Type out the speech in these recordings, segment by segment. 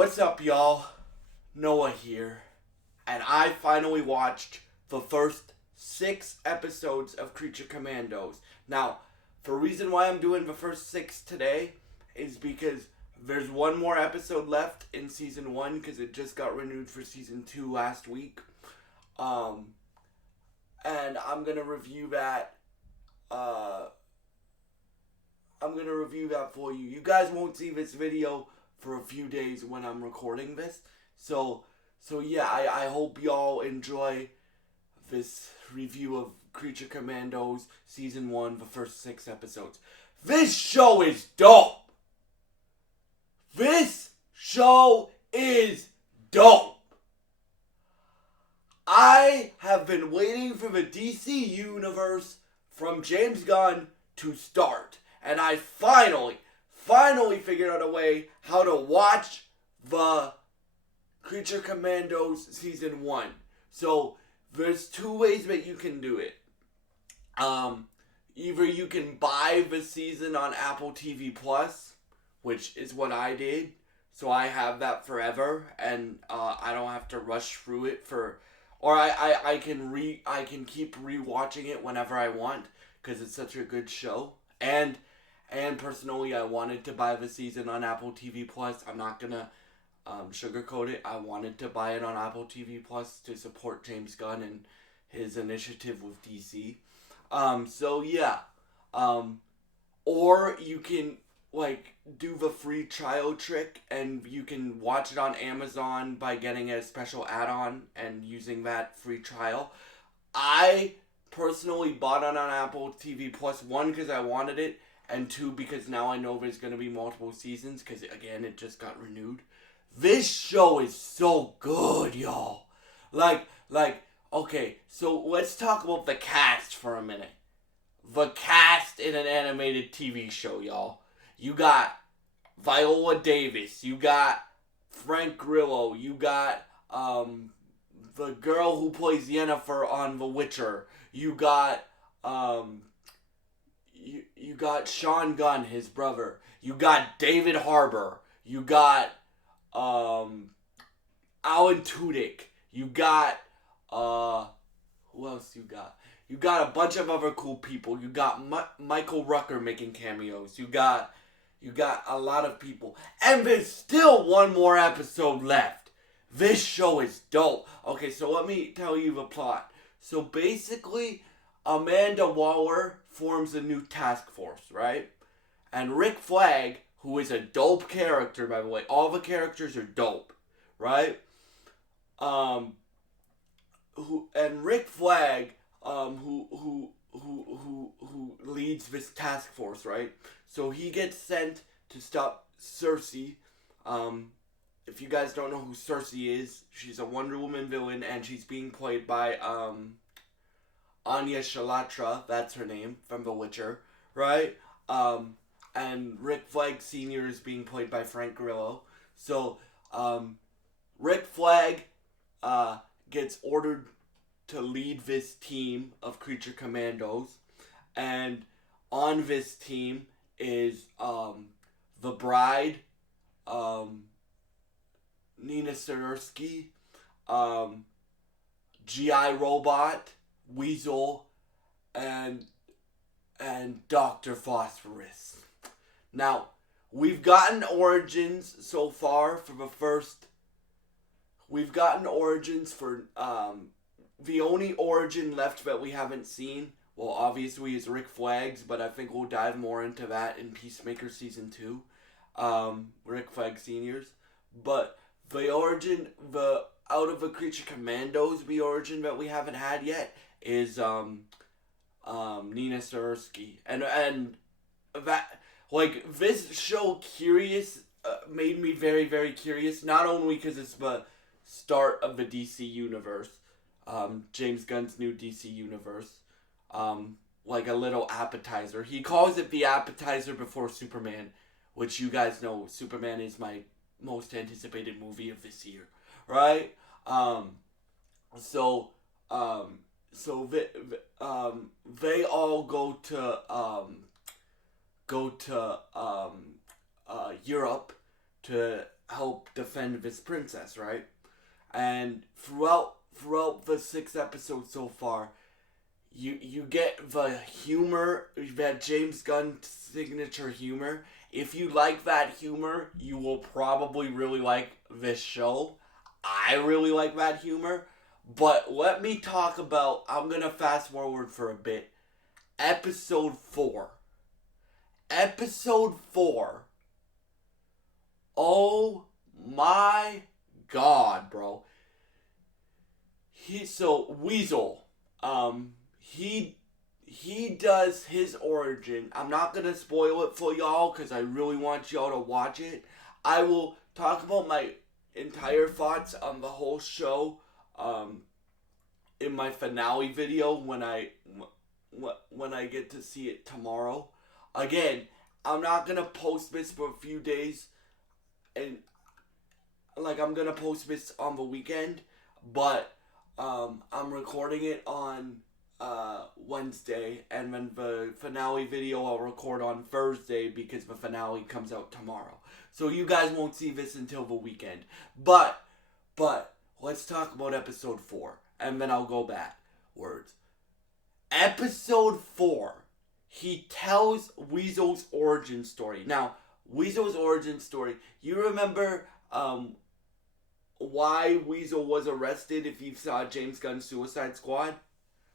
What's up, y'all? Noah here, and I finally watched the first 6 episodes of Creature Commandos. Now, the reason why I'm doing the first 6 today is because there's one more episode left in season 1 because it just got renewed for season 2 last week. And I'm gonna review that. I'm gonna review that for you. You guys won't see this video for a few days when I'm recording this. So yeah, I hope y'all enjoy this review of Creature Commandos Season 1, the first 6 episodes. This show is dope! This show is dope! I have been waiting for the DC Universe from James Gunn to start. And I finally figured out a way how to watch the Creature Commandos Season 1. So, there's 2 ways that you can do it. Either you can buy the season on Apple TV Plus, which is what I did. So I have that forever, and I don't have to rush through it or I can keep rewatching it whenever I want, because it's such a good show. And personally, I wanted to buy the season on Apple TV Plus. I'm not gonna sugarcoat it. I wanted to buy it on Apple TV Plus to support James Gunn and his initiative with DC. So yeah. Or you can do the free trial trick, and you can watch it on Amazon by getting a special add-on and using that free trial. I personally bought it on Apple TV Plus, 1, because I wanted it, and 2, because now I know there's going to be multiple seasons, because, again, it just got renewed. This show is so good, y'all. Okay, so let's talk about the cast for a minute. The cast in an animated TV show, y'all. You got Viola Davis. You got Frank Grillo. You got the girl who plays Yennefer on The Witcher. You got you got Sean Gunn, his brother. You got David Harbour. You got Alan Tudyk. You got who else you got? You got a bunch of other cool people. You got Michael Rooker making cameos. You got a lot of people. And there's still one more episode left. This show is dope. Okay, so let me tell you the plot. So basically, Amanda Waller forms a new task force, right? And Rick Flag, who is a dope character, by the way. All the characters are dope, right? Rick Flag, who leads this task force, right? So he gets sent to stop Cersei. If you guys don't know who Cersei is, she's a Wonder Woman villain, and she's being played by Anya Shalatra, that's her name, from The Witcher, right? And Rick Flag Sr. is being played by Frank Grillo. So, Rick Flag gets ordered to lead this team of Creature Commandos, and on this team is the Bride, Nina Sersky, G.I. Robot, Weasel, and Dr. Phosphorus. Now, we've gotten origins so far for the first. We've gotten origins for the only origin left that we haven't seen. Well, obviously is Rick Flag's, but I think we'll dive more into that in Peacemaker Season 2. Rick Flag Senior's. But the origin, out of the Creature Commandos, the origin that we haven't had yet is Nina Sersky. And that, this show made me very, very curious. Not only because it's the start of the DC Universe, James Gunn's new DC Universe, like a little appetizer. He calls it the appetizer before Superman, which you guys know Superman is my most anticipated movie of this year, right? They all go to Europe to help defend this princess, right? And throughout the 6 episodes so far, you get the humor, that James Gunn signature humor. If you like that humor, you will probably really like this show. I really like that humor. But let me talk about, I'm going to fast forward for a bit. Episode 4. Episode 4. Oh my god, bro. Weasel, he does his origin. I'm not gonna spoil it for y'all because I really want y'all to watch it. I will talk about my entire thoughts on the whole show in my finale video when I get to see it tomorrow. Again, I'm not gonna post this for a few days, and I'm gonna post this on the weekend, but I'm recording it on Wednesday, and then the finale video I'll record on Thursday because the finale comes out tomorrow. So you guys won't see this until the weekend. But let's talk about episode 4, and then I'll go backwards. Episode 4, he tells Weasel's origin story. Now, Weasel's origin story, you remember why Weasel was arrested if you saw James Gunn's Suicide Squad?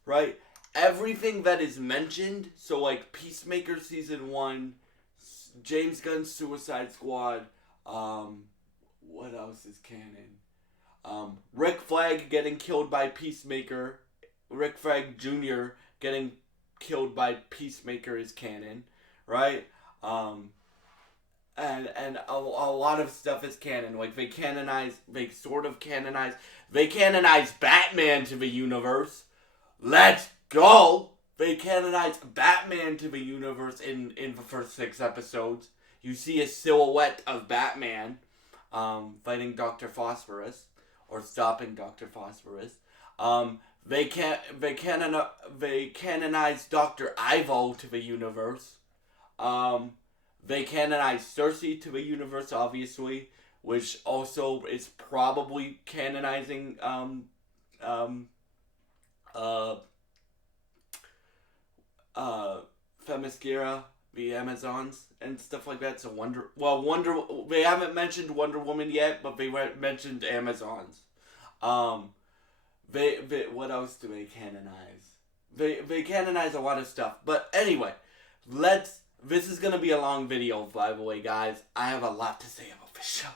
Right? Everything that is mentioned, so like Peacemaker Season 1, James Gunn's Suicide Squad, what else is canon? Rick Flag getting killed by Peacemaker, Rick Flag Jr. getting killed by Peacemaker is canon, right? And a lot of stuff is canon. Like they canonize Batman to the universe. Let's go! They canonize Batman to the universe in the first 6 episodes. You see a silhouette of Batman fighting Dr. Phosphorus, or stopping Dr. Phosphorus. They canonize Dr. Ivo to the universe. They canonize Cersei to the universe, obviously, which also is probably canonizing Themyscira, the Amazons, and stuff like that. So they haven't mentioned Wonder Woman yet, but they mentioned Amazons. What else do they canonize? They canonize a lot of stuff. But anyway, this is gonna be a long video, by the way, guys. I have a lot to say about this show.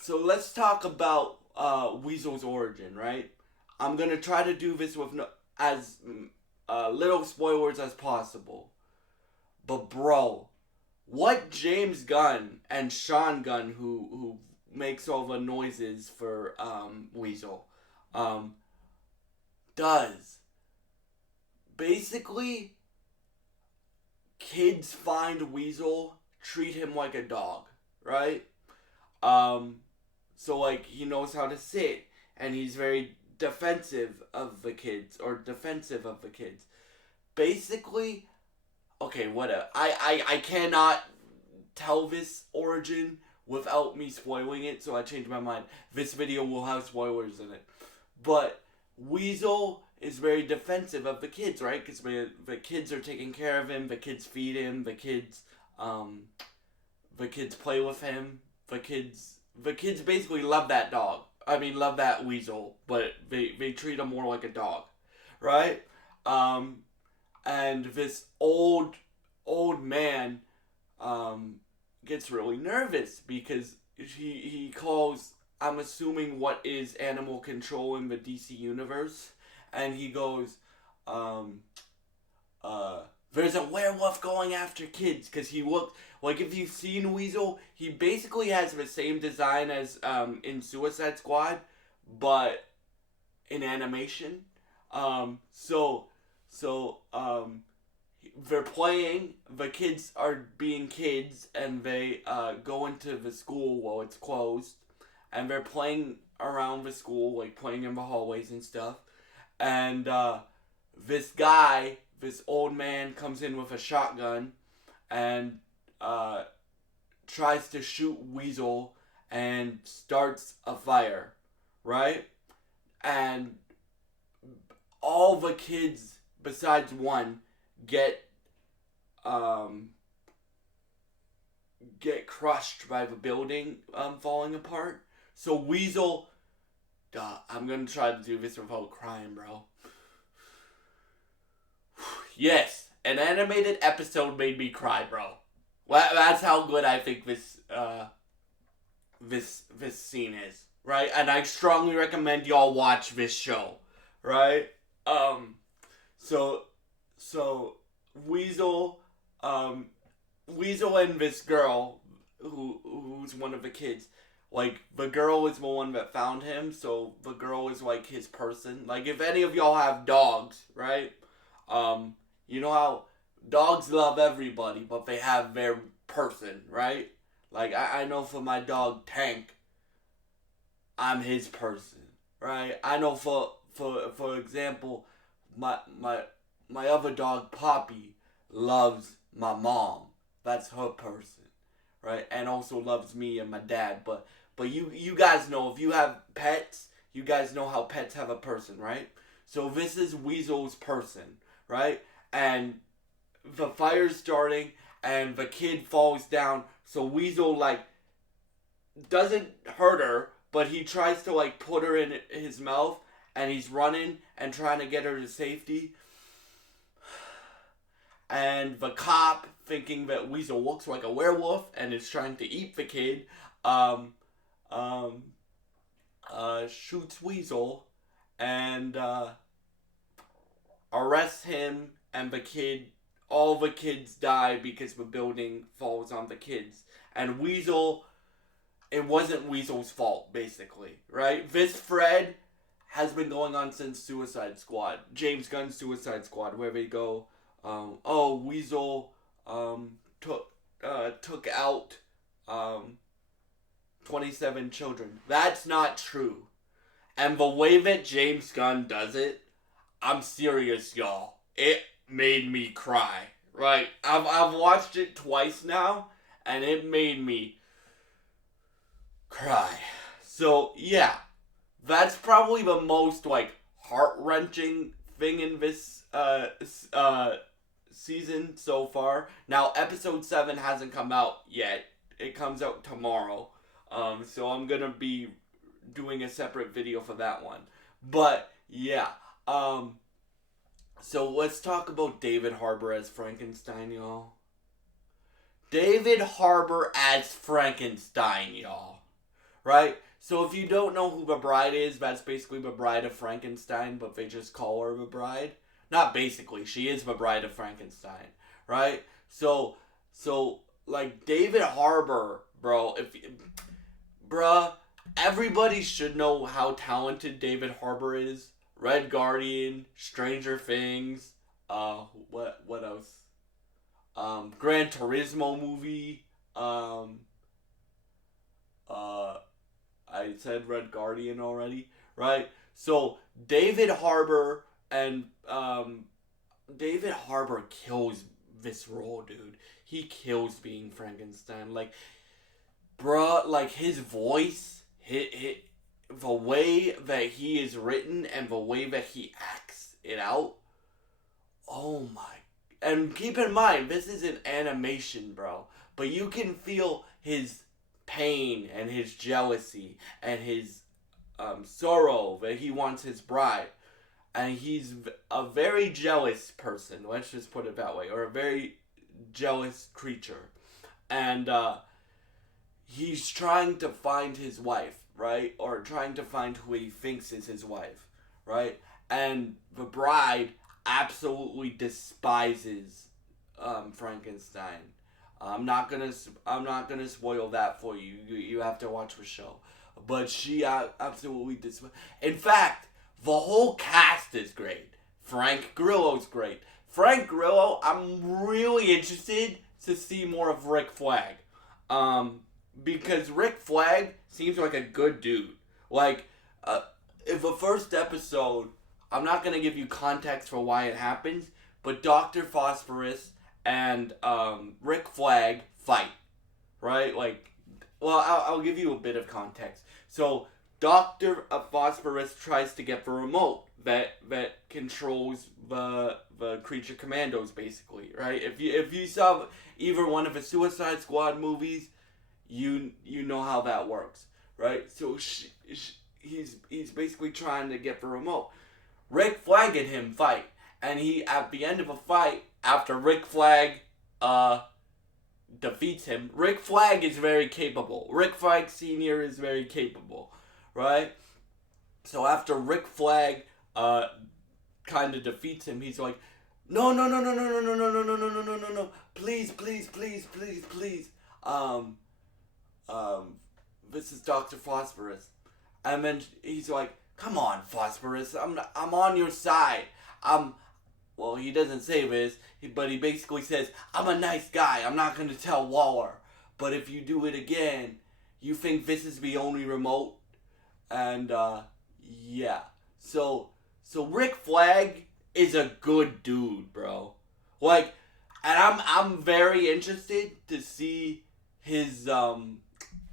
So let's talk about Weasel's origin, right? I'm gonna try to do this with as little spoilers as possible. But bro, what James Gunn and Sean Gunn, who makes all the noises for Weasel, does, basically, kids find Weasel, treat him like a dog, right? So like he knows how to sit, and he's very defensive of the kids. Basically, okay, whatever. I cannot tell this origin without me spoiling it, so I changed my mind. This video will have spoilers in it. But Weasel is very defensive of the kids, right? Because the kids are taking care of him, the kids feed him, the kids play with him, the kids basically love that dog. I mean, love that Weasel, but they treat him more like a dog, right? And this old man gets really nervous because he calls, I'm assuming, what is animal control in the DC universe, and he goes, there's a werewolf going after kids, because he looked, like, if you've seen Weasel, he basically has the same design as in Suicide Squad, but in animation. They're playing, the kids are being kids, and they go into the school while it's closed, and they're playing around the school, like playing in the hallways and stuff, and this old man comes in with a shotgun, and tries to shoot Weasel and starts a fire, right? And all the kids besides one get um get crushed by the building falling apart. So Weasel, I'm gonna try to do this without crying, bro. Yes, an animated episode made me cry, bro. Well, that's how good I think this scene is, right? And I strongly recommend y'all watch this show, right? Um, so so Weasel, Weasel and this girl, who's one of the kids, like the girl is the one that found him, so the girl is like his person. Like if any of y'all have dogs, right? You know how dogs love everybody, but they have their person, right? Like I know for my dog Tank, I'm his person, right? I know for example, my other dog Poppy loves my mom. That's her person, right? And also loves me and my dad. But you guys know, if you have pets, you guys know how pets have a person, right? So this is Weasel's person, right? And the fire's starting and the kid falls down. So Weasel like doesn't hurt her, but he tries to like put her in his mouth, and he's running and trying to get her to safety. And the cop, thinking that Weasel looks like a werewolf and is trying to eat the kid, shoots Weasel and arrests him, and the kid, all the kids die because the building falls on the kids. And Weasel, it wasn't Weasel's fault, basically, right? This thread has been going on since Suicide Squad, James Gunn's Suicide Squad, where they go, Weasel took out 27 children. That's not true. And the way that James Gunn does it, I'm serious, y'all. It made me cry. Right? I've watched it twice now, and it made me cry. So yeah, that's probably the most like heart-wrenching thing in this season so far. Now episode 7 hasn't come out yet. It comes out tomorrow. So I'm gonna be doing a separate video for that one. But yeah, so let's talk about David Harbour as Frankenstein, y'all. David Harbour as Frankenstein, y'all. Right? So if you don't know who the bride is, that's basically the bride of Frankenstein, but they just call her the bride. Not basically, she is the bride of Frankenstein, right? So like David Harbour, bro, bruh, everybody should know how talented David Harbour is. Red Guardian, Stranger Things, what else? Gran Turismo movie, I said Red Guardian already, right? So David Harbour and David Harbour kills this role, dude. He kills being Frankenstein. Like, bruh, like his voice, the way that he is written and the way that he acts it out. Oh my. And keep in mind, this is an animation, bro. But you can feel his pain and his jealousy and his sorrow that he wants his bride. And he's a very jealous person, let's just put it that way, or a very jealous creature. And he's trying to find his wife, right? Or trying to find who he thinks is his wife, right? And the bride absolutely despises Frankenstein. I'm not gonna spoil that for you. You have to watch the show. But she absolutely despises. In fact, the whole cast is great. Frank Grillo's great. Frank Grillo, I'm really interested to see more of Rick Flag. Because Rick Flag seems like a good dude. Like, in the first episode, I'm not going to give you context for why it happens, but Dr. Phosphorus and Rick Flag fight, right? Like, well, I'll give you a bit of context. So, Dr. Phosphorus tries to get the remote that controls the creature commandos, basically, right? If you saw either one of the Suicide Squad movies, you know how that works, right? So he's basically trying to get the remote. Rick Flag and him fight, and he at the end of a fight, after Rick Flag defeats him. Rick Flag is very capable. Rick Flag Sr. is very capable, right? So after Rick Flag kind of defeats him, he's like, no, no, no, no, no, no, no, no, no, no, no, no, no, no, no, please, please, please, please, please, this is Dr. Phosphorus. And then he's like, come on, Phosphorus, I'm on your side. Well, he doesn't say this, but he basically says, I'm a nice guy, I'm not going to tell Waller. But if you do it again, you think this is the only remote? And, yeah. So Rick Flag is a good dude, bro. Like, and I'm very interested to see his,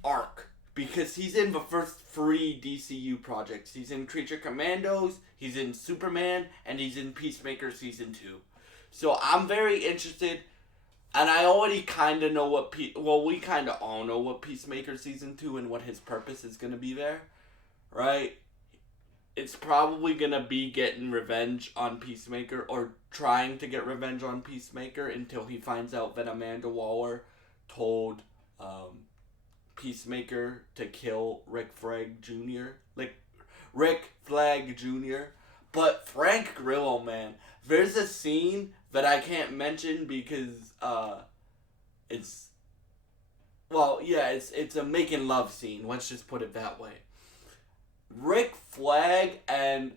arc. Because he's in the first 3 DCU projects. He's in Creature Commandos, he's in Superman, and he's in Peacemaker Season 2. So I'm very interested, and I already kind of know we kind of all know what Peacemaker Season 2 and what his purpose is going to be there, right? It's probably going to be getting revenge on Peacemaker, or trying to get revenge on Peacemaker until he finds out that Amanda Waller told, Peacemaker to kill Rick Flag Jr. Like, Rick Flag Jr. But Frank Grillo, man, there's a scene that I can't mention because, it's a making love scene. Let's just put it that way. Rick Flag and,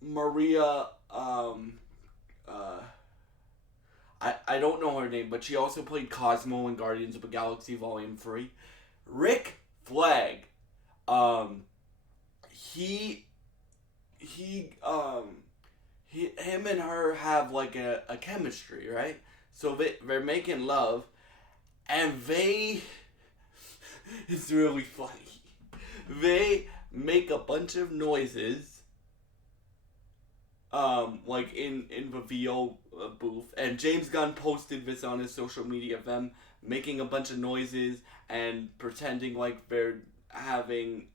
Maria, I don't know her name, but she also played Cosmo in Guardians of the Galaxy Volume 3. Rick Flag, him and her have like a chemistry, right? So they're making love, and it's really funny. They make a bunch of noises, like in the VO booth, and James Gunn posted this on his social media of them making a bunch of noises and pretending like they're having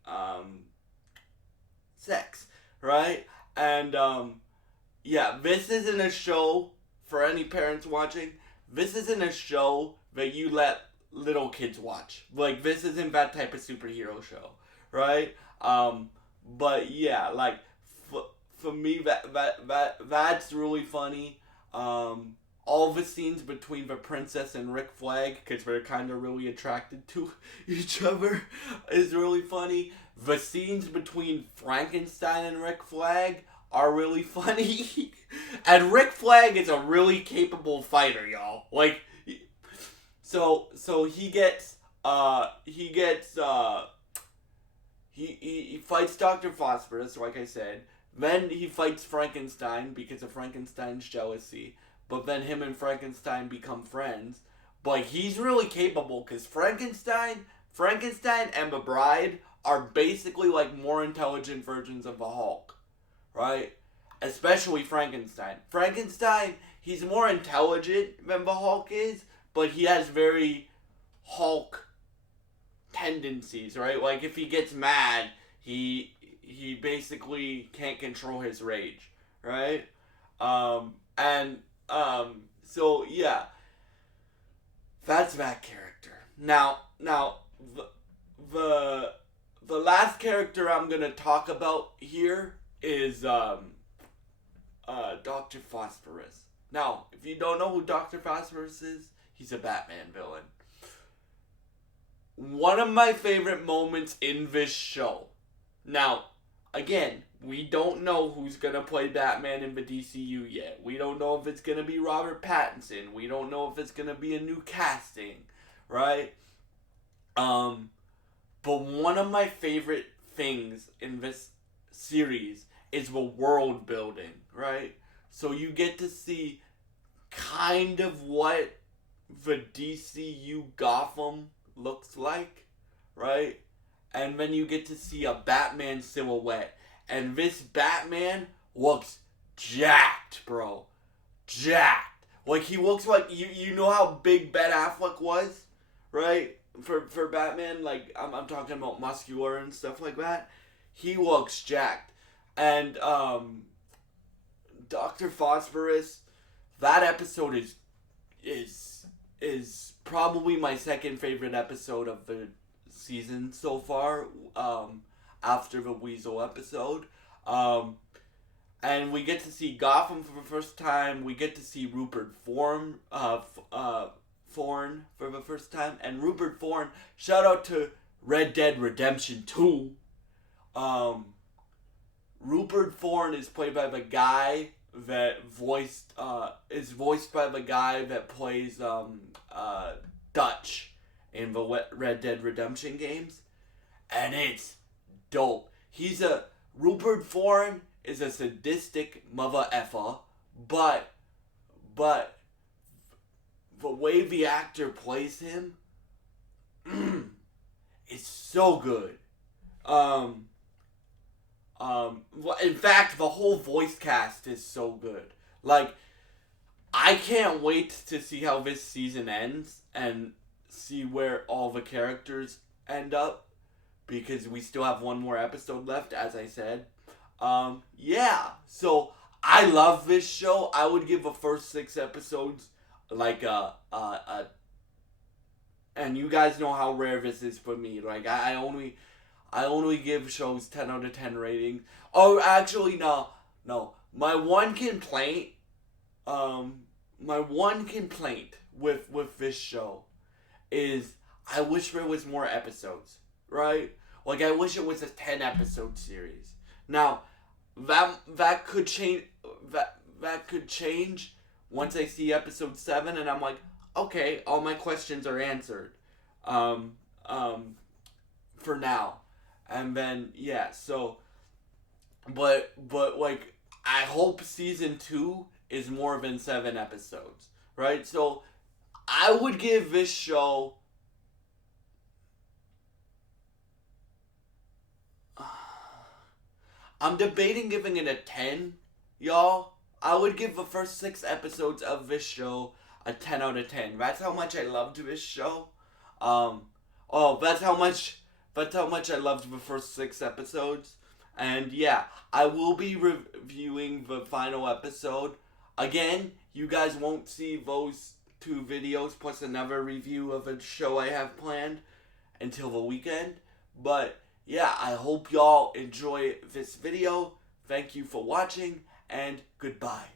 sex, right? And yeah, this isn't a show for any parents watching. This isn't a show that you let little kids watch. Like, this isn't that type of superhero show, right? But yeah, like, for me, that's really funny. All the scenes between the princess and Rick Flag, because they're kind of really attracted to each other, is really funny. The scenes between Frankenstein and Rick Flag are really funny. And Rick Flag is a really capable fighter, y'all. Like, so he fights Dr. Phosphorus, like I said. Then he fights Frankenstein because of Frankenstein's jealousy. But then him and Frankenstein become friends. But he's really capable because Frankenstein and the Bride are basically like more intelligent versions of the Hulk. Right? Especially Frankenstein. Frankenstein, he's more intelligent than the Hulk is, but he has very Hulk tendencies, right? Like, if he gets mad, he basically can't control his rage, right? So yeah, that's that character. Now, the last character I'm gonna talk about here is Dr. Phosphorus. Now, if you don't know who Dr. Phosphorus is, he's a Batman villain. One of my favorite moments in this show. Now, again, we don't know who's going to play Batman in the DCU yet. We don't know if it's going to be Robert Pattinson. We don't know if it's going to be a new casting, right? But one of my favorite things in this series is the world building, right? So you get to see kind of what the DCU Gotham looks like, right? And then you get to see a Batman silhouette. And this Batman looks jacked, bro. Jacked. Like, he looks like, you know how big Ben Affleck was, right? For Batman, like, I'm talking about muscular and stuff like that. He looks jacked. And, Dr. Phosphorus, that episode is probably my second favorite episode of the season so far, after the Weasel episode. And we get to see Gotham for the first time. We get to see Rupert Thorne for the first time. And Rupert Thorne, shout out to Red Dead Redemption 2. Rupert Thorne is played by the guy that voiced by the guy that plays Dutch in the Red Dead Redemption games, and it's dope. Rupert Thorne is a sadistic mother effer, but the way the actor plays him, it's so good. In fact, the whole voice cast is so good. Like, I can't wait to see how this season ends and see where all the characters end up, because we still have one more episode left, as I said. Yeah, so I love this show. I would give the first 6 episodes like and you guys know how rare this is for me. Like, I only give shows 10 out of 10 rating. Oh, actually, no. My one complaint with this show is I wish there was more episodes, right? Like, I wish it was a 10 episode series. Now, that could change. That could change once I see episode 7, and I'm like, okay, all my questions are answered. For now. And then, yeah, so, but like, I hope season 2 is more than 7 episodes, right? So, I would give this show, I'm debating giving it a 10, y'all. I would give the first 6 episodes of this show a 10 out of 10. That's how much I loved this show. That's how much I loved the first 6 episodes. And yeah, I will be reviewing the final episode. Again, you guys won't see those 2 videos plus another review of a show I have planned until the weekend. But yeah, I hope y'all enjoy this video. Thank you for watching, and goodbye.